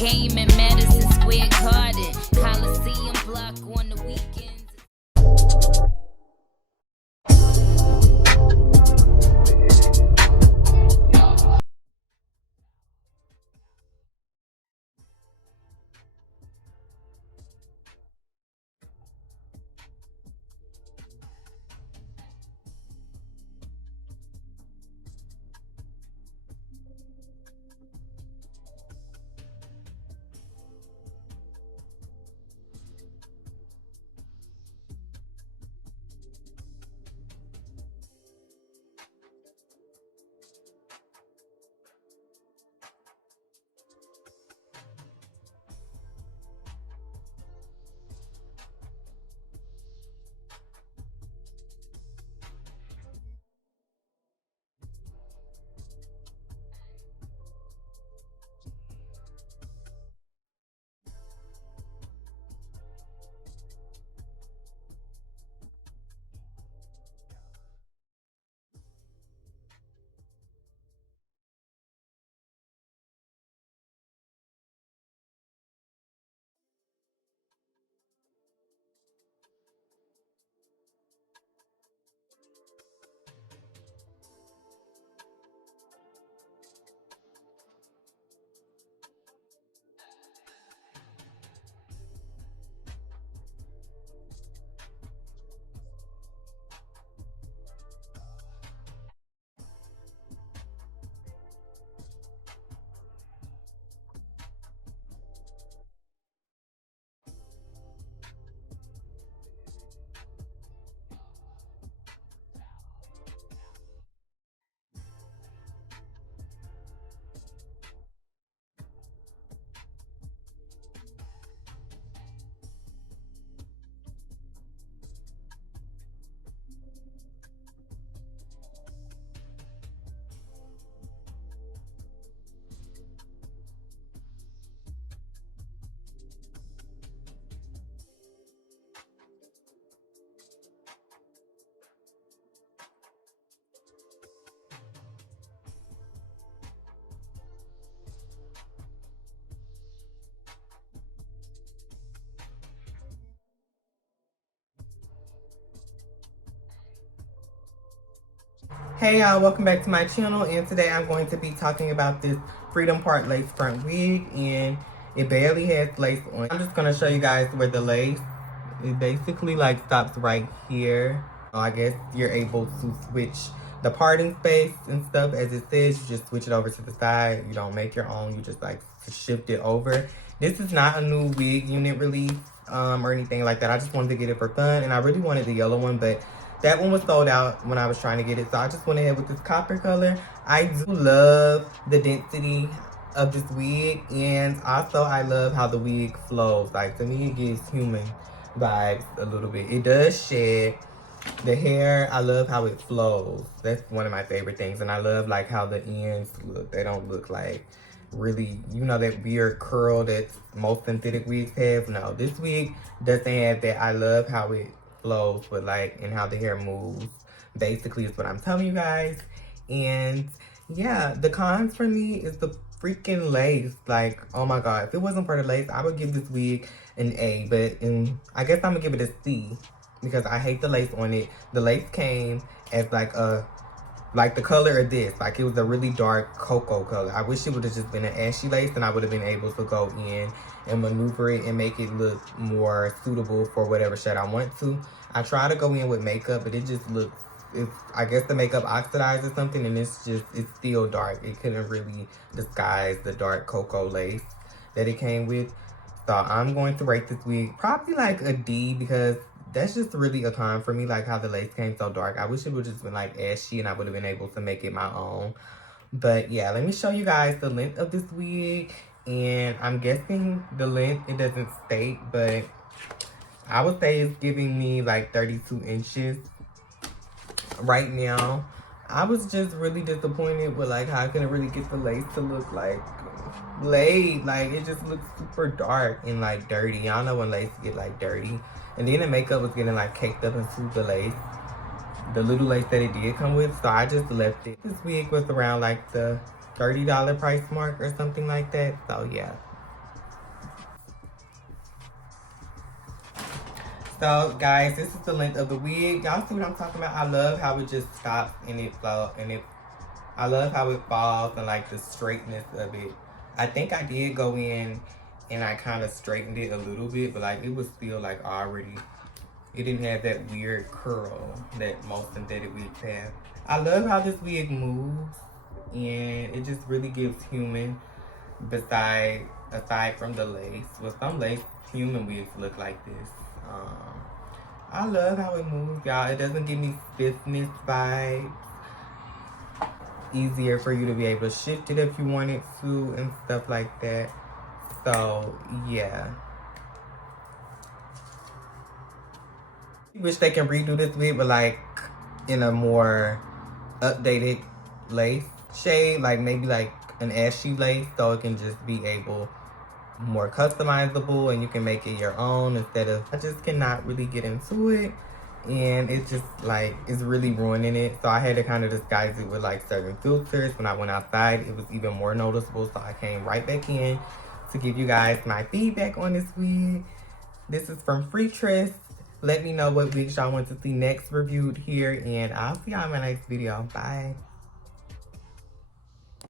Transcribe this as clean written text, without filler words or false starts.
game in Madison Square Garden, Coliseum block on the weekends. Hey y'all, welcome back to my channel, and today I'm going to be talking about this Freedom Part lace front wig, and it barely has lace on. I'm just going to show you guys where the lace, it basically like stops right here. I guess you're able to switch the parting space and stuff as it says. You just switch it over to the side. You don't make your own, you just like shift it over. This is not a new wig unit release or anything like that. I just wanted to get it for fun, and I really wanted the yellow one, but that one was sold out when I was trying to get it, so I just went ahead with this copper color. I do love the density of this wig, and also I love how the wig flows. Like, to me, it gives human vibes a little bit. It does shed. The hair, I love how it flows. That's one of my favorite things, and I love like how the ends look. They don't look like really, you know, that weird curl that most synthetic wigs have. No, this wig doesn't have that. I love how it flows, but like, and how the hair moves basically is what I'm telling you guys. And yeah, the cons for me is the freaking lace. Like, oh my god, if it wasn't for the lace, I would give this wig an A, but I guess I'm gonna give it a C because I hate the lace on it. The lace came as like the color of this, like it was a really dark cocoa color. I wish it would have just been an ashy lace, and I would have been able to go in and maneuver it and make it look more suitable for whatever shade I want to. I try to go in with makeup, but it just looks, I guess the makeup oxidized or something, and it's still dark. It couldn't really disguise the dark cocoa lace that it came with. So I'm going to rate this wig probably like a D, because that's just really a con for me, like how the lace came so dark. I wish it would just been like ashy and I would have been able to make it my own. But yeah, let me show you guys the length of this wig. And I'm guessing the length, it doesn't state, but I would say it's giving me like 32 inches right now. I was just really disappointed with like how I couldn't really get the lace to look like laid. Like, it just looks super dark and like dirty. Y'all know when lace get like dirty. And then the makeup was getting like caked up into the lace, the little lace that it did come with. So I just left it. This wig was around like the $30 price mark or something like that. So yeah, So guys, this is the length of the wig. Y'all see what I'm talking about? I love how it just stops and it flows, and I love how it falls and like the straightness of it. I think I did go in and I kind of straightened it a little bit, but like it was still like already, it didn't have that weird curl that most synthetic wigs have. I love how this wig moves, and it just really gives human aside from the lace. Well, some lace human wigs look like this. I love how it moves, y'all. It doesn't give me stiffness vibes. Easier for you to be able to shift it if you wanted to and stuff like that. So yeah, wish they can redo this wig, but like in a more updated lace shade, like maybe like an ashy lace, so it can just be able more customizable and you can make it your own instead of, I just cannot really get into it, and it's just like it's really ruining it. So I had to kind of disguise it with like certain filters. When I went outside, it was even more noticeable, so I came right back in to give you guys my feedback on this wig. This is from Freetress. Let me know what wigs y'all want to see next reviewed here, and I'll see y'all in my next video. Bye.